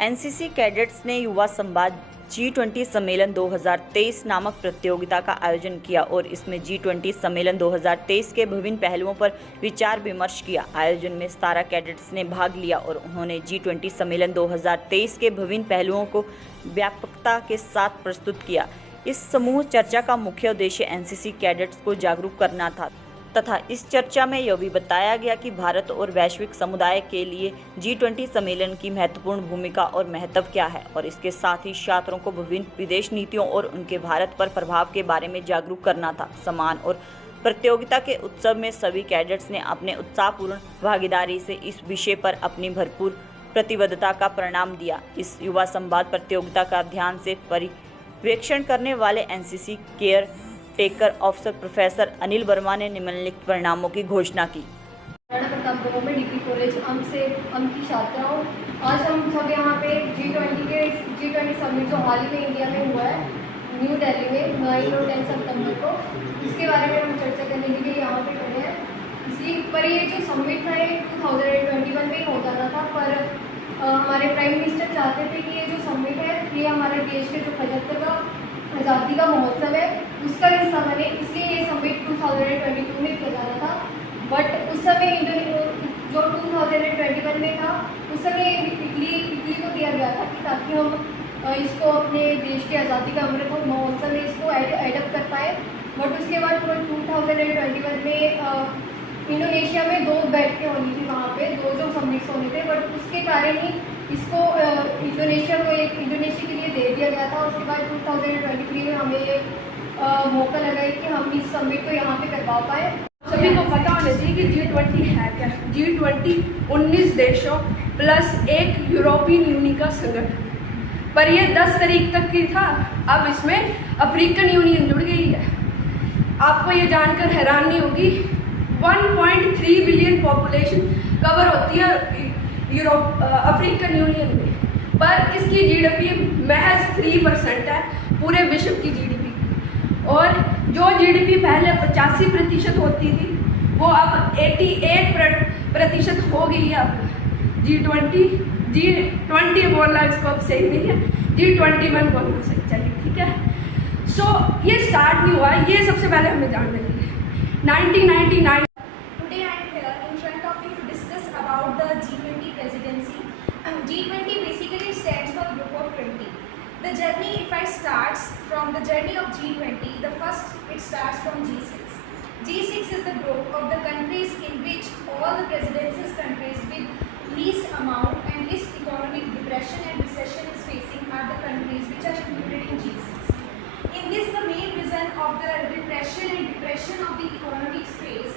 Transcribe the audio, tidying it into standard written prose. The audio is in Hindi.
एनसीसी कैडेट्स ने युवा संवाद G20 सम्मेलन 2023 नामक प्रतियोगिता का आयोजन किया और इसमें G20 सम्मेलन 2023 के विभिन्न पहलुओं पर विचार विमर्श किया। आयोजन में 17 कैडेट्स ने भाग लिया और उन्होंने G20 सम्मेलन 2023 के विभिन्न पहलुओं को व्यापकता के साथ प्रस्तुत किया। इस समूह चर्चा का मुख्य उद्देश्य एनसीसी कैडेट्स को जागरूक करना था तथा इस चर्चा में यह भी बताया गया कि भारत और वैश्विक समुदाय के लिए G20 सम्मेलन की महत्वपूर्ण भूमिका और महत्व क्या है और इसके साथ ही छात्रों को विभिन्न विदेश नीतियों और उनके भारत पर प्रभाव के बारे में जागरूक करना था। सम्मान और प्रतियोगिता के उत्सव में सभी कैडेट्स ने अपने उत्साहपूर्ण भागीदारी से इस विषय पर अपनी भरपूर प्रतिबद्धता का परिणाम दिया। इस युवा संवाद प्रतियोगिता का ध्यान से पर्यवेक्षण करने वाले NCC care taker officer professor Anil Verma ने निम्नलिखित परिणामों की घोषणा की। डिग्री कॉलेज अम की छात्राओं, आज हम सब यहाँ पे G20 समिट जो हाल ही में इंडिया में हुआ है न्यू दिल्ली में 9 और 10 सितंबर को, इसके बारे में हम चर्चा करने के लिए यहाँ पे खड़े हैं। इसी पर ये जो समिट था ये 2021 में ही हो जाना था, पर हमारे प्राइम मिनिस्टर चाहते थे कि ये जो समिट है ये हमारे देश के जो 75वां आज़ादी का महोत्सव है उसका हिस्सा बने, इसलिए ये समिट 2022 में किया जाना था। बट उस समय जो 2021 में था उस समय इटली को दिया गया था कि ताकि हम इसको अपने देश के आज़ादी का अमृत महोत्सव में इसको एडप्ट कर पाए। बट उसके बाद 2021 में इंडोनेशिया में 2 बैठकें होनी थी, वहाँ पे 2 जो समिट्स होने थे, बट उसके कारण ही इसको इंडोनेशिया के लिए दे दिया गया था। उसके बाद 2023 में हमें ये मौका लगा है कि हम इस समिट को यहाँ पे करवा पाए। सभी को पता होना चाहिए कि G20 है क्या। G20 19 देशों प्लस एक यूरोपियन यूनियन का संगठन, पर यह 10 तारीख तक की था, अब इसमें अफ्रीकन यूनियन जुड़ गई है। आपको ये जानकर हैरानी होगी 1.3 बिलियन पॉपुलेशन कवर होती है अफ्रीकन यूनियन में, पर इसकी जीडीपी महज 3% है पूरे विश्व की जीडीपी की। और जो जीडीपी पहले 85% होती थी वो अब 88% हो गई है। अब G20 बोलना इसको अब सही नहीं है, G21 बोलना सही चाहिए, ठीक है। सो ये स्टार्ट नहीं हुआ, ये सबसे पहले हमें जानना चाहिए। 1999 Today I am here in front of you to discuss about the G20 presidency. G20 basically stands for Group of 20. The journey, if I starts from the journey of G20, the first it starts from G6. G6 is the group of the countries in which all the presidencies countries with least amount and least economic depression and recession is facing are the countries which are included in G6. In this, the main reason of the depression of the economic space